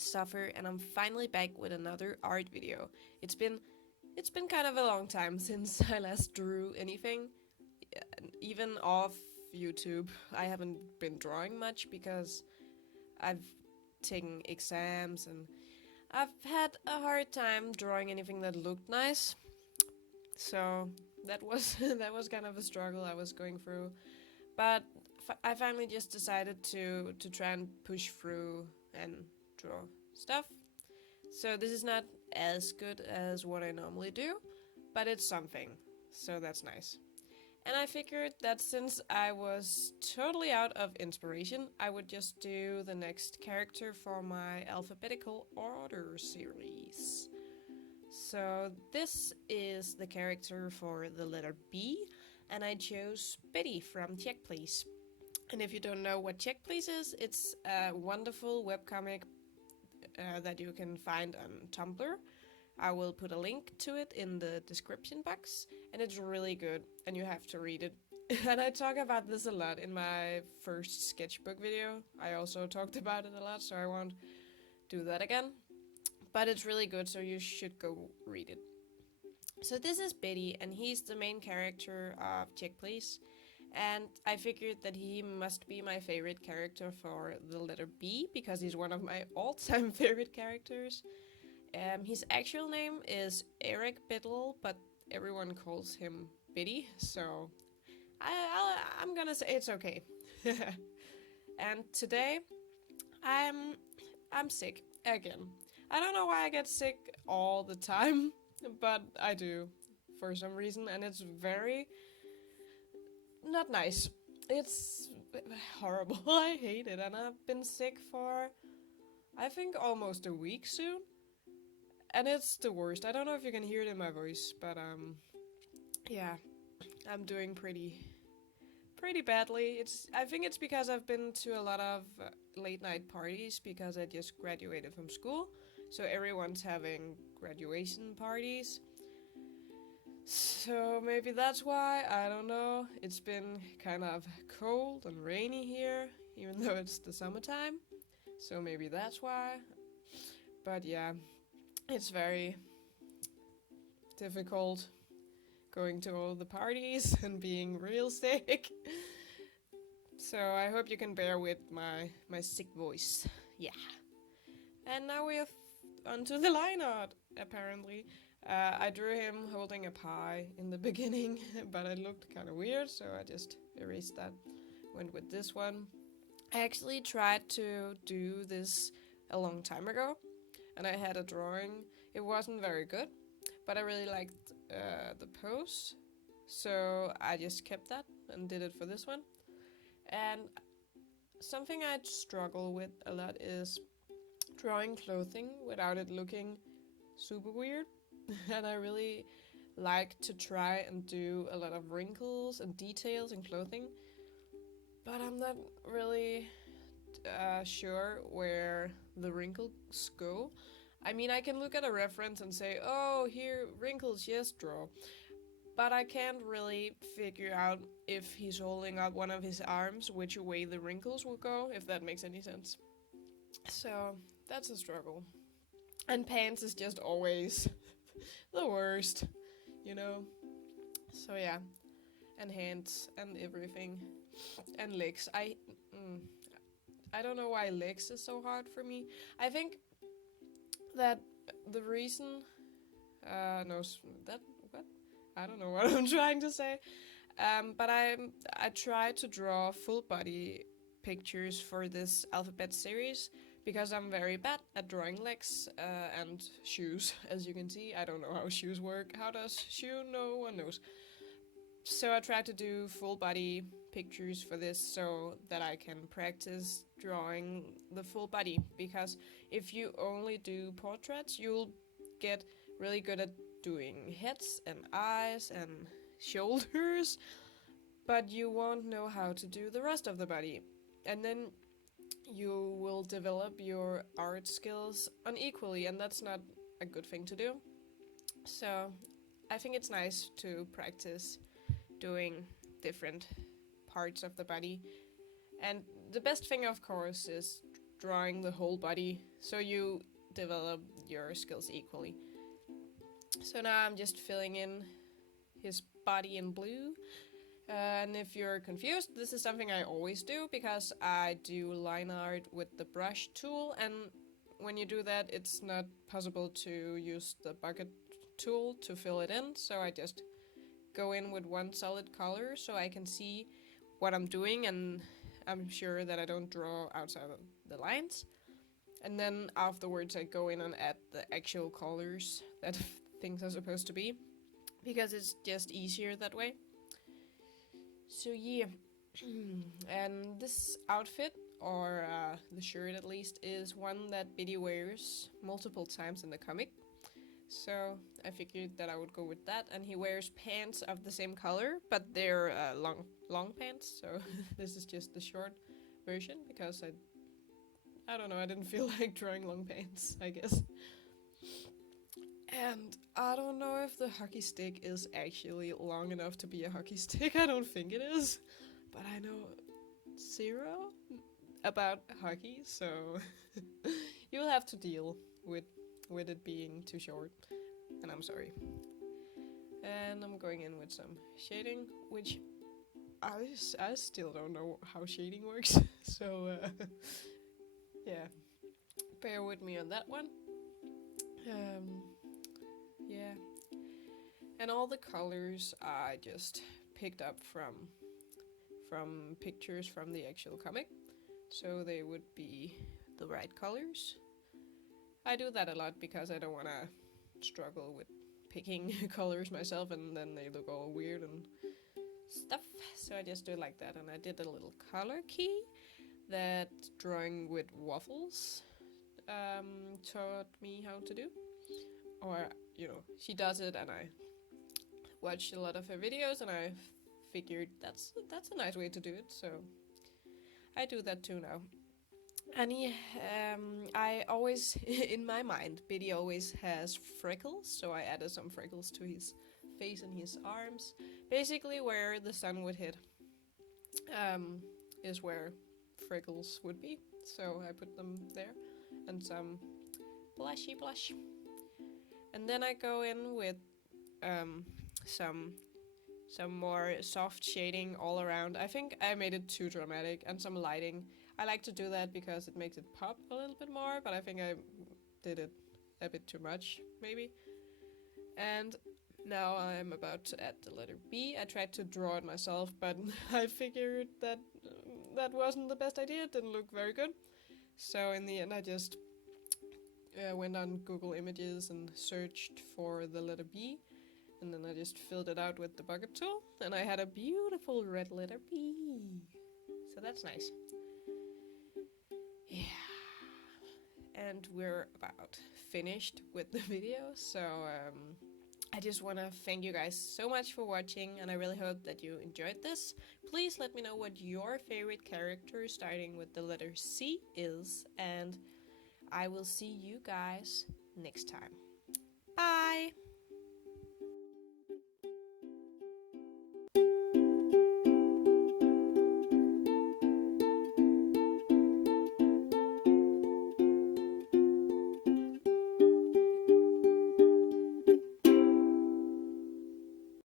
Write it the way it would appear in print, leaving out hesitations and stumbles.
it's Suffer, and I'm finally back with another art video. It's been kind of a long time since I last drew anything, even off YouTube. I haven't been drawing much because I've taken exams and I've had a hard time drawing anything that looked nice. So that was that was kind of a struggle I was going through. But I finally just decided to try and push through and draw stuff. So this is not as good as what I normally do, but it's something. So that's nice. And I figured that since I was totally out of inspiration, I would just do the next character for my alphabetical order series. So this is the character for the letter B, and I chose Betty from Check Please. And if you don't know what Check Please is, it's a wonderful webcomic that you can find on Tumblr. I will put a link to it in the description box, and it's really good, and you have to read it. And I talk about this a lot in my first sketchbook video. I also talked about it a lot, so I won't do that again. But it's really good, so you should go read it. So this is Betty, and he's the main character of Check Please. And I figured that he must be my favorite character for the letter B, because he's one of my all-time favorite characters. His actual name is Eric Biddle, but everyone calls him Biddy, so I'm gonna say it's okay. And today, I'm sick again. I don't know why I get sick all the time, but I do for some reason, and it's very not nice. It's horrible. I hate it, and I've been sick for I think almost a week soon. And it's the worst. I don't know if you can hear it in my voice, but yeah, I'm doing pretty badly. I think it's because I've been to a lot of late night parties because I just graduated from school. So everyone's having graduation parties. So maybe that's why, I don't know. It's been kind of cold and rainy here, even though it's the summertime. So maybe that's why. But yeah, it's very difficult going to all the parties and being real sick. So I hope you can bear with my sick voice. Yeah. And now we are onto the line art, apparently. I drew him holding a pie in the beginning, but it looked kind of weird, so I just erased that. Went with this one. I actually tried to do this a long time ago, and I had a drawing. It wasn't very good, but I really liked the pose, so I just kept that and did it for this one. And something I struggle with a lot is drawing clothing without it looking super weird. And I really like to try and do a lot of wrinkles and details in clothing, but I'm not really sure where the wrinkles go. I mean, I can look at a reference and say, oh, here, wrinkles, yes, draw. But I can't really figure out if he's holding up one of his arms, which way the wrinkles will go, if that makes any sense. So, that's a struggle. And pants is just always the worst, you know? So yeah, and hands and everything. And legs. I don't know why legs is so hard for me. I think that the reason no that what I don't know what I'm trying to say. But I try to draw full body pictures for this alphabet series because I'm very bad at drawing legs and shoes. As you can see, I don't know how shoes work. How does shoe? No one knows. So I try to do full body pictures for this so that I can practice drawing the full body, because if you only do portraits, you'll get really good at doing heads and eyes and shoulders, but you won't know how to do the rest of the body. And then you will develop your art skills unequally, and that's not a good thing to do. So I think it's nice to practice doing different parts of the body. And the best thing, of course, is drawing the whole body, so you develop your skills equally. So now I'm just filling in his body in blue. And if you're confused, this is something I always do because I do line art with the brush tool, and when you do that, it's not possible to use the bucket tool to fill it in, so I just go in with one solid color so I can see what I'm doing, and I'm sure that I don't draw outside of the lines. And then afterwards I go in and add the actual colors that things are supposed to be, because it's just easier that way. So yeah, and this outfit, or the shirt at least, is one that Biddy wears multiple times in the comic. So I figured that I would go with that, and he wears pants of the same color, but they're long pants, so this is just the short version, because I don't know, I didn't feel like drawing long pants, I guess. And I don't know if the hockey stick is actually long enough to be a hockey stick. I don't think it is. But I know zero about hockey, so you'll have to deal with it being too short. And I'm sorry. And I'm going in with some shading, which I still don't know how shading works. So yeah, bear with me on that one. Yeah, and all the colors I just picked up from pictures from the actual comic, so they would be the right colors. I do that a lot because I don't want to struggle with picking colors myself and then they look all weird and stuff, so I just do it like that. And I did a little color key that drawing with waffles taught me how to do, or she does it, and I watched a lot of her videos, and I figured that's a nice way to do it, so I do that too now. And I always, in my mind, Biddy always has freckles, so I added some freckles to his face and his arms. Basically, where the sun would hit is where freckles would be, so I put them there, and some blush. And then I go in with some more soft shading all around. I think I made it too dramatic, and some lighting. I like to do that because it makes it pop a little bit more, but I think I did it a bit too much, maybe. And now I'm about to add the letter B. I tried to draw it myself, but I figured that that wasn't the best idea. It didn't look very good. So in the end I just went on Google Images and searched for the letter B, and then I just filled it out with the bucket tool, and I had a beautiful red letter B. So that's nice. Yeah. And we're about finished with the video, so I just want to thank you guys so much for watching, and I really hope that you enjoyed this. Please let me know what your favorite character starting with the letter C is, and I will see you guys next time. Bye!